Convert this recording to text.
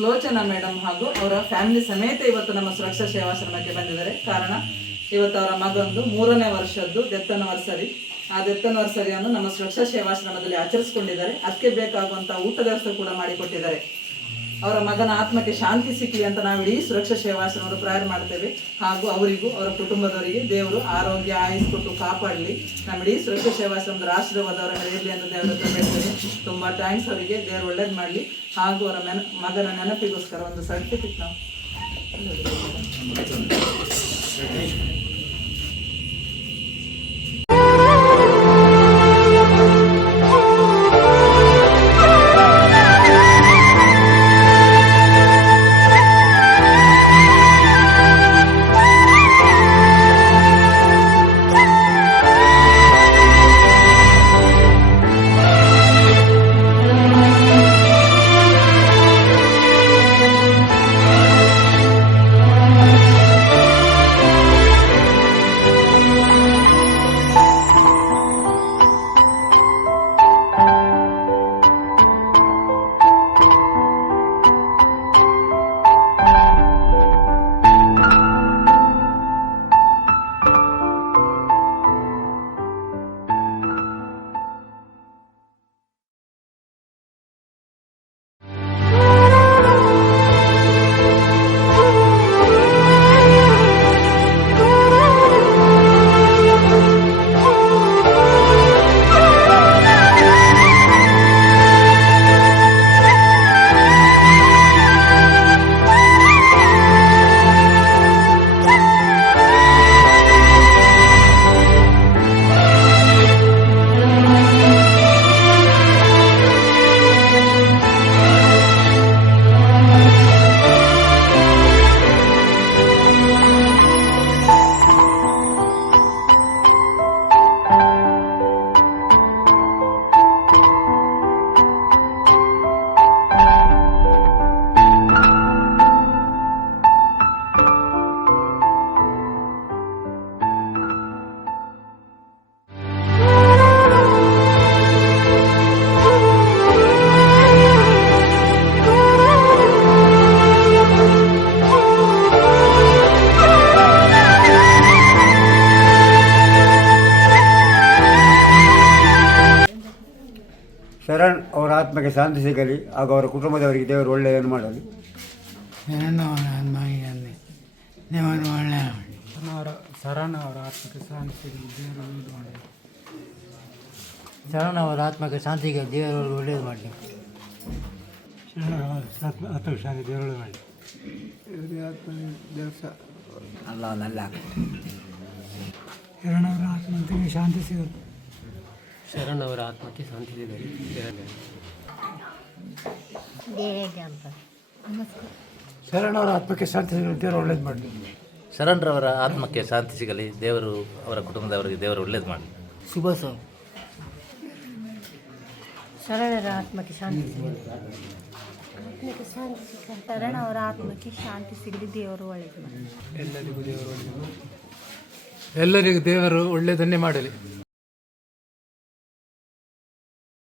Sulochana madam ಹಾಗೂ ಅವರ family ಸಮೇತ ಇವತ್ತು ನಮ್ಮ ಸುರಕ್ಷಾ ಸೇವಾಶ್ರಮಕ್ಕೆ ಬಂದಿದ್ದಾರೆ. ಕಾರಣ ಇವತ್ತು ಅವರ ಮಗಂದು 3ನೇ ವರ್ಷದ್ದು ಡೆತ್ ಆನಿವರ್ಸರಿ. ಆ ಡೆತ್ ಆನಿವರ್ಸರಿಯನ್ನು ನಮ್ಮ ಸುರಕ್ಷಾ ಸೇವಾಶ್ರಮದಲ್ಲಿ ಆಚರಿಸಿಕೊಂಡಿದ್ದಾರೆ. ಅದಕ್ಕೆ ಬೇಕಾಗುವಂಥ ಊಟದ ವ್ಯವಸ್ಥೆ ಕೂಡ ಮಾಡಿಕೊಟ್ಟಿದ್ದಾರೆ. ಅವರ ಮಗನ ಆತ್ಮಕ್ಕೆ ಶಾಂತಿ ಸಿಕ್ಕಲಿ ಅಂತ ನಾವು ಇಡೀ ಸುರಕ್ಷಾ ಸೇವಾಶ್ರಮದ ಪ್ರೇಯರ್ ಮಾಡ್ತೇವೆ. ಹಾಗೂ ಅವರಿಗೂ ಅವರ ಕುಟುಂಬದವರಿಗೆ ದೇವರು ಆರೋಗ್ಯ ಆಯುಸ್ ಕೊಟ್ಟು ಕಾಪಾಡಲಿ. ನಮ್ಮ ಇಡೀ ಸುರಕ್ಷಾ ಸೇವಾಶ್ರಮದ ಆಶೀರ್ವಾದ ಅವರ ಮೇಲೆ ಇರಲಿ ಅಂತ ದೇವರ ಹತ್ರ ಹೇಳ್ತೇನೆ. ತುಂಬ ಥ್ಯಾಂಕ್ಸ್ ಅವರಿಗೆ. ದೇವರು ಒಳ್ಳೇದು ಮಾಡಲಿ. ಹಾಗೂ ಅವರ ಮಗನ ನೆನಪಿಗೋಸ್ಕರ ಒಂದು ಸರ್ಟಿಫಿಕೇಟ್ ನಾವು ಶರಣ್ ಅವರ ಆತ್ಮಕ್ಕೆ ಶಾಂತಿ ಸಿಗಲಿ ಹಾಗೂ ಅವರ ಕುಟುಂಬದವರಿಗೆ ದೇವರು ಒಳ್ಳೆಯದನ್ನು ಮಾಡಲಿ. ಶರಣ್ ಅವರ ಆತ್ಮಕ್ಕೆ ಶಾಂತಿ ಸಿಗಲಿ ದೇವರು ಒಳ್ಳೆಯದು ಮಾಡಲಿ. ಶರಣ್ ಅವರ ಆತ್ಮಕ್ಕೆ ಶಾಂತಿ ಸಿಗಲಿ ದೇವರು ಒಳ್ಳೆಯದು ಮಾಡಲಿ. ಶರಣ್ ಅವರ ಆತ್ಮಕ್ಕೆ ಶಾಂತಿ ದೇವರು ಒಳ್ಳೆಯದು ಮಾಡಲಿ. ಶರಣ್ ಅವರ ಆತ್ಮಕ್ಕೆ ಶಾಂತಿ ಸಿಗಲಿ. ಶರಣ್ ಅವರ ಆತ್ಮಕ್ಕೆ ಶಾಂತಿ ಸಿಗಲಿ. ಶರಣ್ ಅವರ ಆತ್ಮಕ್ಕೆ ಶಾಂತಿ ಸಿಗಲಿ ದೇವರು ಒಳ್ಳೇದು ಮಾಡಲಿ. ಶರಣ್ರವರ ಆತ್ಮಕ್ಕೆ ಶಾಂತಿ ಸಿಗಲಿ ದೇವರು ಅವರ ಕುಟುಂಬದವರಿಗೆ ದೇವರು ಒಳ್ಳೇದು ಮಾಡಲಿ. ಶುಭ ಸರ್. ಶರಣರ ಆತ್ಮಕ್ಕೆ ಶಾಂತಿ ಸಿಗಲಿ. ಶರಣ ಅವರ ಆತ್ಮಕ್ಕೆ ಶಾಂತಿ ಸಿಗಲಿ ದೇವರು ಒಳ್ಳೇದು ಮಾಡಲಿ. ಎಲ್ಲರಿಗೂ ದೇವರು ಒಳ್ಳೆಯದನ್ನೇ ಮಾಡಲಿ.